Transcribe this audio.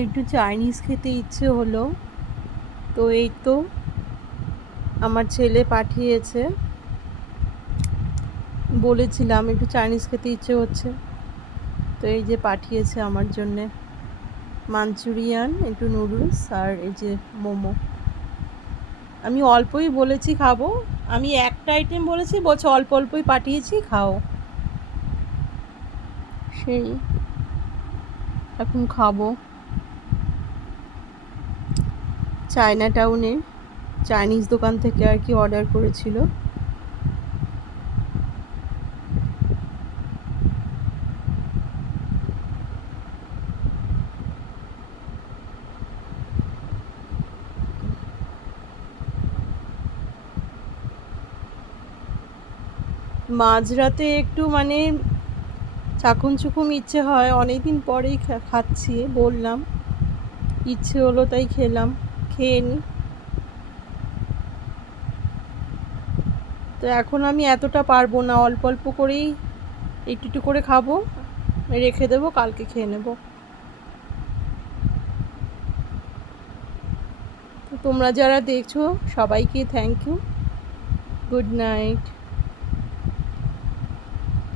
একটু চাইনিজ খেতে ইচ্ছে হলো, তো এই তো আমার ছেলে পাঠিয়েছে। বলেছিলাম একটু চাইনিজ খেতে ইচ্ছে হচ্ছে, তো এই যে পাঠিয়েছে আমার জন্যে মাঞ্চুরিয়ান, একটু নুডলস আর এই যে মোমো। আমি অল্পই বলেছি খাবো, আমি একটা আইটেম বলেছি, বলছে অল্প অল্পই পাঠিয়েছি, খাও। সেই এখন খাবো। চায়না টাউনে চাইনিজ দোকান থেকে আর কি অর্ডার করেছিল। মাঝরাতে একটু মানে চাকুন চুকুম ইচ্ছে হয়, অনেকদিন পরেই খাচ্ছি, বললাম ইচ্ছে হলো তাই খেলাম, খেয়ে নি। তো এখন আমি এতটা পারবো না, অল্প অল্প করেই একটু একটু করে খাবো, রেখে দেবো, কালকে খেয়ে নেব। তো তোমরা যারা দেখছো সবাইকে থ্যাংক ইউ। Good night.